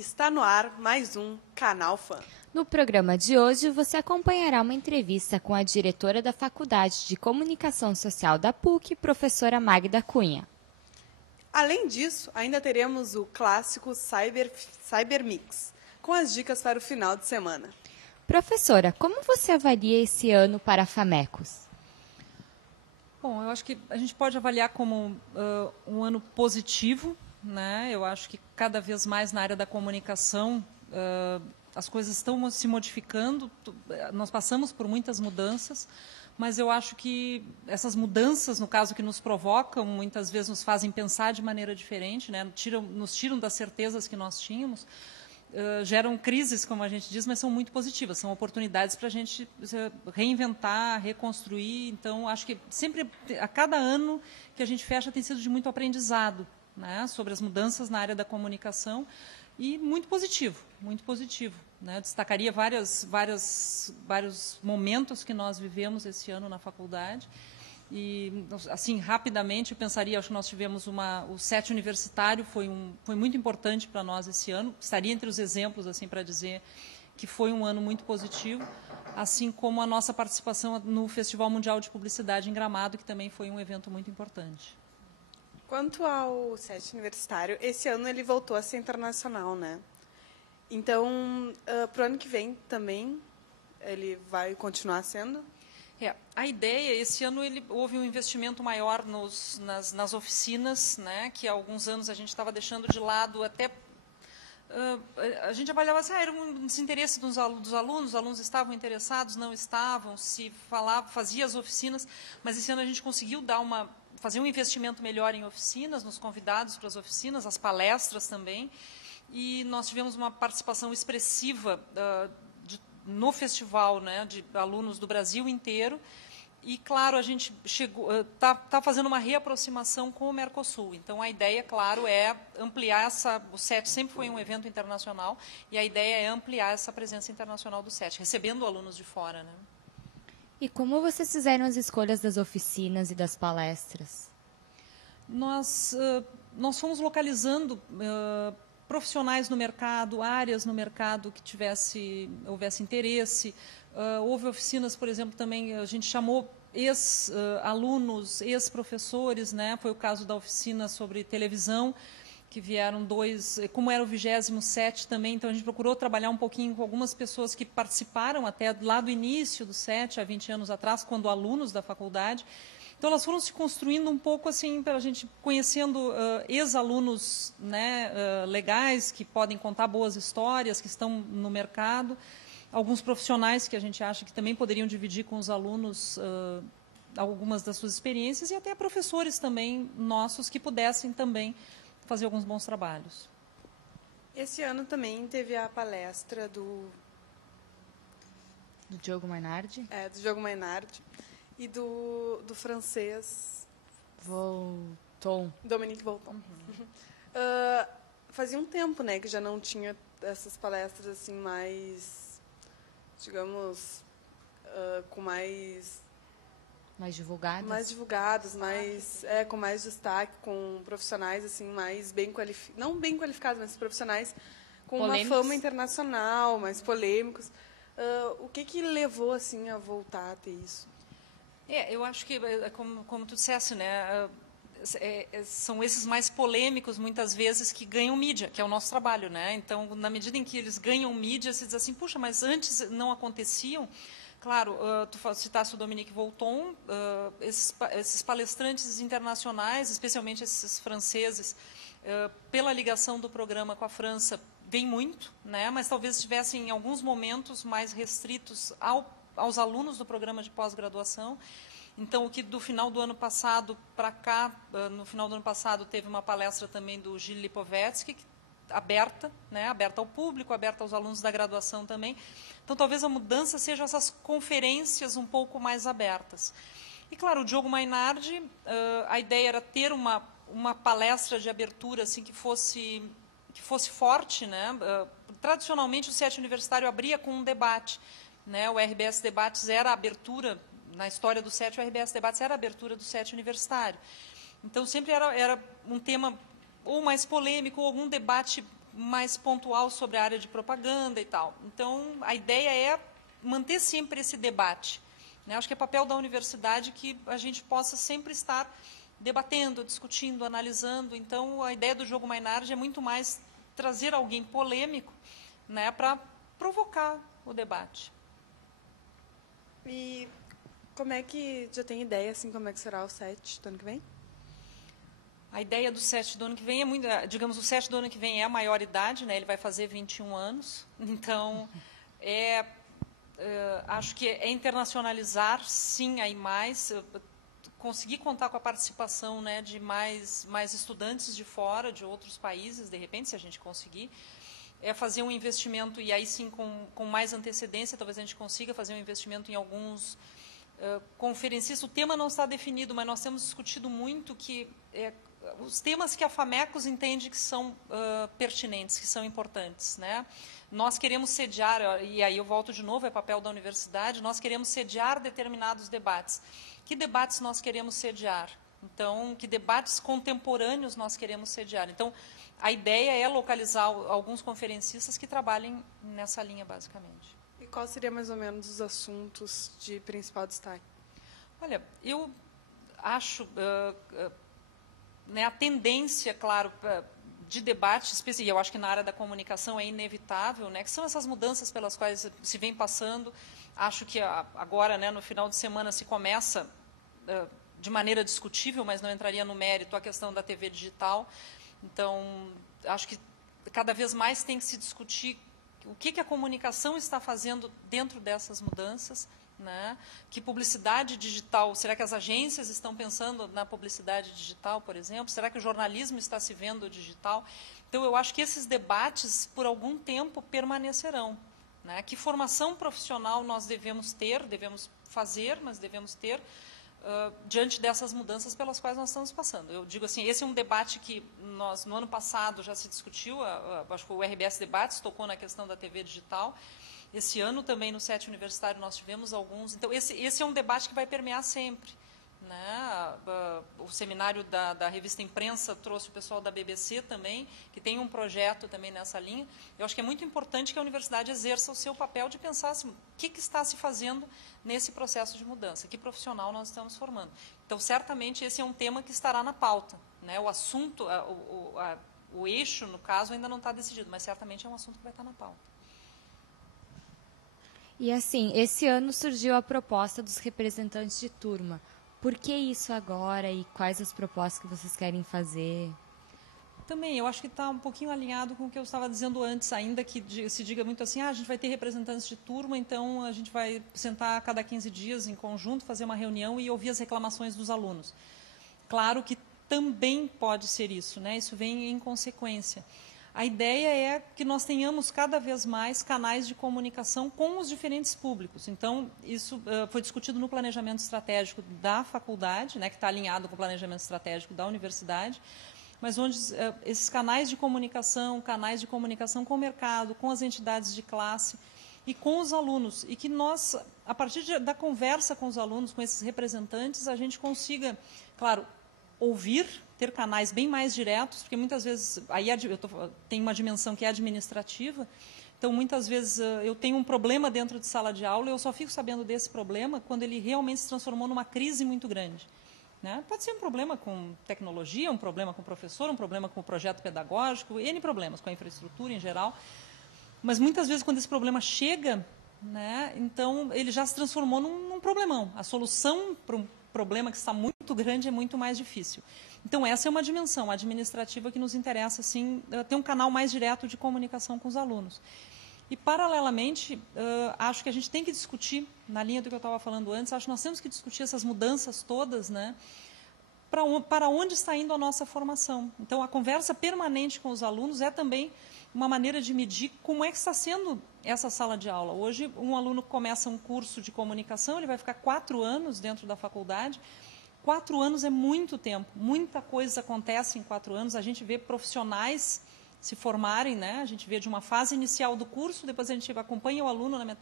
Está no ar mais um Canal Fã. No programa de hoje, você acompanhará uma entrevista com a diretora da Faculdade de Comunicação Social da PUC, professora Magda Cunha. Além disso, ainda teremos o clássico Cyber Mix, com as dicas para o final de semana. Professora, como você avalia esse ano para a FAMECOS? Bom, eu acho que a gente pode avaliar como um ano positivo, né? Eu acho que cada vez mais na área da comunicação as coisas estão se modificando, nós passamos por muitas mudanças, mas eu acho que essas mudanças, no caso que nos provocam, muitas vezes nos fazem pensar de maneira diferente, né? Nos tiram das certezas que nós tínhamos, geram crises, como a gente diz, mas são muito positivas, são oportunidades para a gente reinventar, reconstruir. Então, acho que sempre, a cada ano que a gente fecha, tem sido de muito aprendizado, né, sobre as mudanças na área da comunicação, e muito positivo, né? Destacaria vários momentos que nós vivemos esse ano na faculdade. E, assim, rapidamente, eu pensaria, acho que nós tivemos o SET universitário, foi muito importante para nós esse ano, estaria entre os exemplos, assim, para dizer que foi um ano muito positivo, assim como a nossa participação no Festival Mundial de Publicidade em Gramado, que também foi um evento muito importante. Quanto ao SET universitário, esse ano ele voltou a ser internacional, né? Então, para o ano que vem também, ele vai continuar sendo? A ideia, esse ano houve um investimento maior nas oficinas, né, que há alguns anos a gente estava deixando de lado, até a gente avaliava assim, era um desinteresse dos alunos, os alunos estavam interessados, não estavam, se falava, fazia as oficinas, mas esse ano a gente conseguiu fazer um investimento melhor em oficinas, nos convidados para as oficinas, as palestras também, e nós tivemos uma participação expressiva no festival, né, de alunos do Brasil inteiro. E, claro, a gente está fazendo uma reaproximação com o Mercosul. Então, a ideia, claro, é ampliar o SET sempre foi um evento internacional, e a ideia é ampliar essa presença internacional do SET, recebendo alunos de fora, né? E como vocês fizeram as escolhas das oficinas e das palestras? Nós fomos localizando profissionais no mercado, áreas no mercado que houvesse interesse. Houve oficinas, por exemplo, também a gente chamou ex-alunos, ex-professores, né? Foi o caso da oficina sobre televisão, que vieram como era o 27º também, então a gente procurou trabalhar um pouquinho com algumas pessoas que participaram até lá do início do SET, há 20 anos atrás, quando alunos da faculdade. Então, elas foram se construindo um pouco assim, para a gente conhecendo ex-alunos, né, legais, que podem contar boas histórias, que estão no mercado, alguns profissionais que a gente acha que também poderiam dividir com os alunos algumas das suas experiências, e até professores também nossos que pudessem também fazer alguns bons trabalhos. Esse ano também teve a palestra do Diogo Mainardi? Do Diogo Mainardi. E do francês... Dominique Volton. Uhum. Fazia um tempo, né, que já não tinha essas palestras assim mais, digamos, com mais divulgadas? Mais divulgadas, com mais destaque, com profissionais assim mais bem qualificados, não bem qualificados, mas profissionais com polêmicos. Uma fama internacional, mais polêmicos. O que levou assim a voltar a ter isso? Eu acho que, como tu disseste, né, são esses mais polêmicos, muitas vezes, que ganham mídia, que é o nosso trabalho, né? Então, na medida em que eles ganham mídia, se diz assim, puxa, mas antes não aconteciam. Claro, tu citaste o Dominique Volton, esses palestrantes internacionais, especialmente esses franceses, pela ligação do programa com a França, vem muito, né? Mas talvez estivessem em alguns momentos mais restritos aos alunos do programa de pós-graduação. Então, o que do final do ano passado para cá, no final do ano passado teve uma palestra também do Gilles Lipovetsky, aberta, né, aberta ao público, aberta aos alunos da graduação também. Então, talvez a mudança seja essas conferências um pouco mais abertas. E, claro, o Diogo Mainardi, a ideia era ter uma palestra de abertura assim, que fosse forte, né? Tradicionalmente, o SET universitário abria com um debate, né? O RBS Debates era a abertura, na história do SET, o RBS Debates era a abertura do SET universitário. Então, sempre era um tema ou mais polêmico, ou algum debate mais pontual sobre a área de propaganda e tal. Então, a ideia é manter sempre esse debate, né? Acho que é papel da universidade que a gente possa sempre estar debatendo, discutindo, analisando. Então, a ideia do Jogo Maynard é muito mais trazer alguém polêmico, né, para provocar o debate. E como é que, já tem ideia, assim, como é que será o set do ano que vem? A ideia do set do ano que vem é muito, digamos, o set do ano que vem é a maioridade, né? Ele vai fazer 21 anos, então acho que é internacionalizar, sim, aí mais, conseguir contar com a participação, né, de mais estudantes de fora, de outros países, de repente, se a gente conseguir, é fazer um investimento, e aí sim, com mais antecedência, talvez a gente consiga fazer um investimento em alguns conferencistas. O tema não está definido, mas nós temos discutido muito que os temas que a FAMECOS entende que são pertinentes, que são importantes, né? Nós queremos sediar, e aí eu volto de novo, é papel da universidade, nós queremos sediar determinados debates. Que debates nós queremos sediar? Então, que debates contemporâneos nós queremos sediar? Então, a ideia é localizar alguns conferencistas que trabalhem nessa linha, basicamente. E qual seria mais ou menos os assuntos de principal destaque? Olha, eu acho... né, a tendência, claro, de debate, e eu acho que na área da comunicação é inevitável, né, que são essas mudanças pelas quais se vem passando. Acho que agora, né, no final de semana, se começa, de maneira discutível, mas não entraria no mérito, a questão da TV digital. Então, acho que cada vez mais tem que se discutir o que a comunicação está fazendo dentro dessas mudanças, né? Que publicidade digital, será que as agências estão pensando na publicidade digital, por exemplo? Será que o jornalismo está se vendo digital? Então, eu acho que esses debates, por algum tempo, permanecerão, né? Que formação profissional nós devemos ter, devemos fazer, mas devemos ter, diante dessas mudanças pelas quais nós estamos passando. Eu digo assim, esse é um debate que nós, no ano passado, já se discutiu, acho que o RBS Debates tocou na questão da TV digital. Esse ano também, no set universitário, nós tivemos alguns. Então, esse é um debate que vai permear sempre, né? O seminário da revista Imprensa trouxe o pessoal da BBC também, que tem um projeto também nessa linha. Eu acho que é muito importante que a universidade exerça o seu papel de pensar assim, o que está se fazendo nesse processo de mudança, que profissional nós estamos formando. Então, certamente, esse é um tema que estará na pauta, né? O assunto, o eixo, no caso, ainda não está decidido, mas certamente é um assunto que vai estar na pauta. E assim, esse ano surgiu a proposta dos representantes de turma. Por que isso agora e quais as propostas que vocês querem fazer? Também, eu acho que está um pouquinho alinhado com o que eu estava dizendo antes, ainda que se diga muito assim, a gente vai ter representantes de turma, então a gente vai sentar a cada 15 dias em conjunto, fazer uma reunião e ouvir as reclamações dos alunos. Claro que também pode ser isso, né? Isso vem em consequência. A ideia é que nós tenhamos cada vez mais canais de comunicação com os diferentes públicos. Então, isso foi discutido no planejamento estratégico da faculdade, né, que está alinhado com o planejamento estratégico da universidade, mas onde esses canais de comunicação com o mercado, com as entidades de classe e com os alunos, e que nós, a partir da conversa com os alunos, com esses representantes, a gente consiga, claro, ouvir, ter canais bem mais diretos, porque muitas vezes, aí tem uma dimensão que é administrativa, então muitas vezes eu tenho um problema dentro de sala de aula e eu só fico sabendo desse problema quando ele realmente se transformou numa crise muito grande, né? Pode ser um problema com tecnologia, um problema com o professor, um problema com o projeto pedagógico, N problemas com a infraestrutura em geral, mas muitas vezes quando esse problema chega, né, então ele já se transformou num problemão. A solução para um problema que está muito grande é muito mais difícil. Então, essa é uma dimensão administrativa que nos interessa, sim, ter um canal mais direto de comunicação com os alunos. E, paralelamente, acho que a gente tem que discutir, na linha do que eu estava falando antes, acho que nós temos que discutir essas mudanças todas, né, para onde está indo a nossa formação. Então, a conversa permanente com os alunos é também uma maneira de medir como é que está sendo essa sala de aula. Hoje, um aluno começa um curso de comunicação, ele vai ficar 4 anos dentro da faculdade. 4 anos é muito tempo, muita coisa acontece em 4 anos, a gente vê profissionais se formarem, né? A gente vê de uma fase inicial do curso, depois a gente acompanha o aluno na metade